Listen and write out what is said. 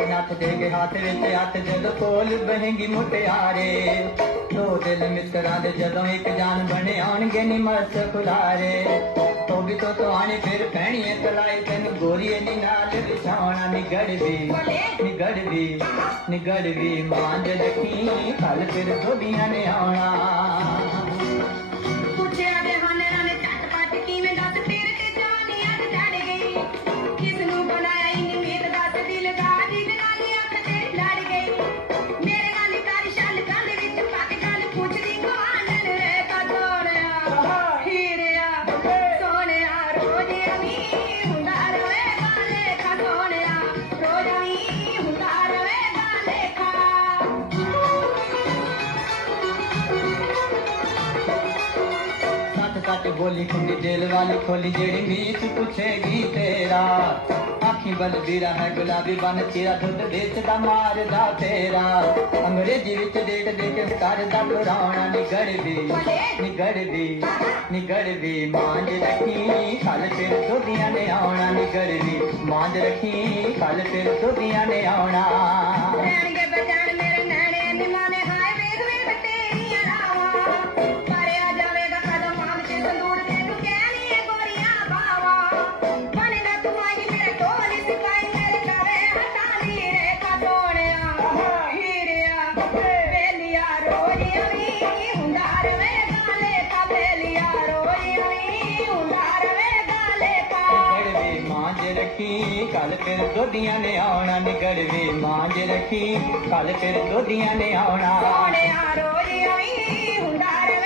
ਨੱਕ ਪੱਕ ਨੱਥ ਦੇ ਕੇ ਹੱਥ ਵਿੱਚ ਹੱਥ ਜਦ ਕੋਲ ਬਹਿੰਗੀ ਮੁਟਿਆਰੇ। ਦੋ ਦਿਲ ਮਿੱਤਰਾਂ ਦੇ ਜਦੋਂ ਇੱਕ ਜਾਨ ਬਣੇ ਆਉਣਗੇ ਨੀ ਮਰਸ ਖੁਲਾਰੇ ਤੋ ਵੀ ਤੋ ਤੋ ਆਣੀ ਫਿਰ ਪੈਣੀ ਤਲਾਈ, ਤੈਨੂੰ ਗੋਰੀਏ ਨੀ ਨਾਲ ਵਿਛਾਉਣਾ, ਨਿਗੜਦੀ ਨਿਗੜਦੀ ਨਿਗੜਦੀ ਮਾਂਜ ਰੱਖੀ ਕੱਲ ਫਿਰ ਦੋਦੀਆਂ ਨੇ ਆਉਣਾ। ਬੋਲੀ ਖੁੱਲੀ ਦਿਲ ਵਾਲੀ ਖੋਲੀ, ਜਿਹੜੀ ਮੀਤ ਪੁੱਛੇਗੀ ਤੇਰਾ। ਆਖੀ ਬਲਬੀਰਾ ਹੈ ਗੁਲਾਬੀ ਬਨ ਤੇਰਾ ਦੁੱਧ ਵੇਚਦਾ ਮਾਰਦਾ ਤੇਰਾ। ਅੰਗਰੇਜ਼ੀ ਵਿੱਚ ਡੇਟ ਦੇ ਕੇ ਕਰਦਾ ਪੁਰਾਣਾ ਨਿਗੜਦੀ ਨਿਗੜਦੀ ਨਿਗੜਦੀ ਮਾਂਜ ਰੱਖੀ ਕੱਲ ਫਿਰ ਦੋਦੀਆਂ ਨੇ ਆਉਣਾ ਨਿਗੜਦੀ ਮਾਂਜ ਰੱਖੀ ਕੱਲ ਫਿਰ ਦੋਦੀਆਂ ਨੇ ਆਉਣਾ। ਮਾਂਜ ਰੱਖੀ ਕੱਲ ਫਿਰ ਦੋਦੀਆਂ ਨੇ ਆਉਣਾ ਨਿਗੜਵੇ ਮਾਂਜ ਰੱਖੀ ਕੱਲ ਫਿਰ ਦੋਦੀਆਂ ਨੇ ਆਉਣਾ। ਸੋਹਣਿਆ ਰੋਈ ਅਮੀ ਹੁੰਦਾ